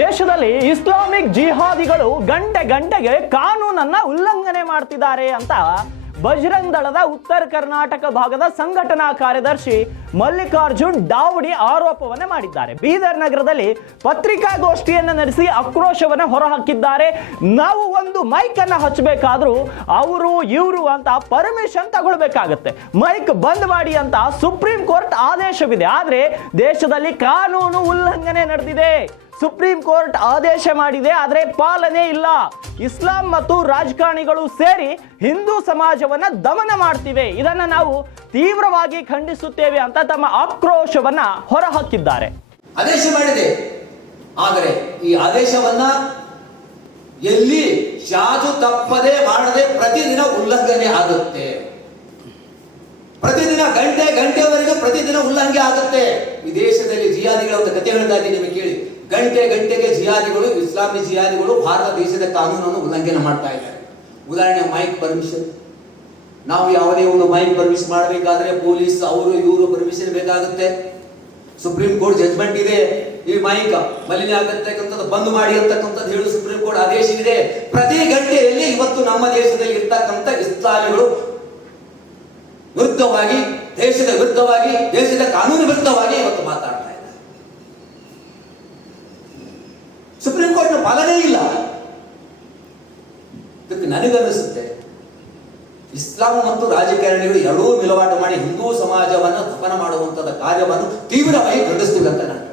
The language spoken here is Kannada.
ದೇಶದಲ್ಲಿ ಇಸ್ಲಾಮಿಕ್ ಜಿಹಾದಿಗಳು ಗಂಟೆಗೆ ಕಾನೂನನ್ನ ಉಲ್ಲಂಘನೆ ಮಾಡ್ತಿದ್ದಾರೆ ಅಂತ ಬಜರಂಗ್ ದಳದ ಉತ್ತರ ಕರ್ನಾಟಕ ಭಾಗದ ಸಂಘಟನಾ ಕಾರ್ಯದರ್ಶಿ ಮಲ್ಲಿಕಾರ್ಜುನ್ ದಾವಡಿ ಆರೋಪವನ್ನ ಮಾಡಿದ್ದಾರೆ. ಬೀದರ್ ನಗರದಲ್ಲಿ ಪತ್ರಿಕಾಗೋಷ್ಠಿಯನ್ನು ನಡೆಸಿ ಆಕ್ರೋಶವನ್ನ ಹೊರಹಾಕಿದ್ದಾರೆ. ನಾವು ಒಂದು ಮೈಕ್ ಅನ್ನ ಹಚ್ಚಬೇಕಾದ್ರೂ ಅವರು ಇವರು ಅಂತ ಪರ್ಮಿಷನ್ ತಗೊಳ್ಬೇಕಾಗತ್ತೆ. ಮೈಕ್ ಬಂದ್ ಮಾಡಿ ಅಂತ ಸುಪ್ರೀಂ ಕೋರ್ಟ್ ಆದೇಶವಿದೆ. ಆದ್ರೆ ದೇಶದಲ್ಲಿ ಕಾನೂನು ಉಲ್ಲಂಘನೆ ನಡೆದಿದೆ. ಸುಪ್ರೀಂ ಕೋರ್ಟ್ ಆದೇಶ ಮಾಡಿದೆ, ಆದರೆ ಪಾಲನೆ ಇಲ್ಲ. ಇಸ್ಲಾಂ ಮತ್ತು ರಾಜಕಾರಣಿಗಳು ಸೇರಿ ಹಿಂದೂ ಸಮಾಜವನ್ನ ದಮನ ಮಾಡ್ತಿವೆ. ಇದನ್ನ ನಾವು ತೀವ್ರವಾಗಿ ಖಂಡಿಸುತ್ತೇವೆ ಅಂತ ತಮ್ಮ ಆಕ್ರೋಶವನ್ನ ಹೊರಹಾಕಿದ್ದಾರೆ. ಆದೇಶ ಮಾಡಿದೆ, ಆದರೆ ಈ ಆದೇಶವನ್ನ ಎಲ್ಲಿ ಶಾಜು ತಪ್ಪದೆ ಮಾಡದೆ ಪ್ರತಿದಿನ ಉಲ್ಲಂಘನೆ ಆಗುತ್ತೆ. ಪ್ರತಿದಿನ ಗಂಟೆವರೆಗೆ ಪ್ರತಿದಿನ ಉಲ್ಲಂಘನೆ ಆಗುತ್ತೆ. ಈ ದೇಶದಲ್ಲಿ ಜಿಹಾದಿಗಳ ಒಂದು ಕಥೆ ಹೇಳ್ತಾ ಇದ್ದೀನಿ, ನಿಮಗೆ ಕೇಳಿ. ಗಂಟೆಗೆ ಜಿಹಾದಿಗಳು, ಇಸ್ಲಾಮಿ ಜಿಹಾದಿಗಳು ಭಾರತ ದೇಶದ ಕಾನೂನನ್ನು ಉಲ್ಲಂಘನೆ ಮಾಡ್ತಾ ಇದ್ದಾರೆ. ಉದಾಹರಣೆ, ಮೈಕ್ ಪರ್ಮಿಷನ್. ನಾವು ಯಾವುದೇ ಒಂದು ಮೈಕ್ ಪರ್ಮಿಷನ್ ಮಾಡಬೇಕಾದ್ರೆ ಪೊಲೀಸ್ ಅವರು ಇವರು ಪರ್ಮಿಷನ್ ಬೇಕಾಗುತ್ತೆ. ಸುಪ್ರೀಂ ಕೋರ್ಟ್ ಜಜ್ಮೆಂಟ್ ಇದೆ, ಈ ಮೈಕ್ ಮಲಿನ ಆಗತಕ್ಕಂಥದ್ದು ಬಂದ್ ಮಾಡಿ ಅಂತಕ್ಕಂಥದ್ದು ಹೇಳಿ ಸುಪ್ರೀಂ ಕೋರ್ಟ್ ಆದೇಶ ಇದೆ. ಪ್ರತಿ ಗಂಟೆಯಲ್ಲಿ ಇವತ್ತು ನಮ್ಮ ದೇಶದಲ್ಲಿ ಇರ್ತಕ್ಕಂಥ ಇಸ್ಲಾಮಿಗಳು ವಿರುದ್ಧವಾಗಿ, ದೇಶದ ವಿರುದ್ಧವಾಗಿ, ದೇಶದ ಕಾನೂನು ವಿರುದ್ಧವಾಗಿ ಇವತ್ತು ಮಾತಾಡ್ತಾ ಇದ್ದಾರೆ. ಸುಪ್ರೀಂ ಕೋರ್ಟ್ನ ಪಾಲನೆ ಇಲ್ಲ. ಇದಕ್ಕೆ ನನಗನ್ನಿಸುತ್ತೆ ಇಸ್ಲಾಂ ಮತ್ತು ರಾಜಕಾರಣಿಗಳು ಎರಡೂ ಮಿಲವಾಟ ಮಾಡಿ ಹಿಂದೂ ಸಮಾಜವನ್ನು ದಮನ ಮಾಡುವಂತಹ ಕಾರ್ಯವನ್ನು ತೀವ್ರವಾಗಿ ಖಂಡಿಸ್ತೀವಿ ಅಂತ ನಾನು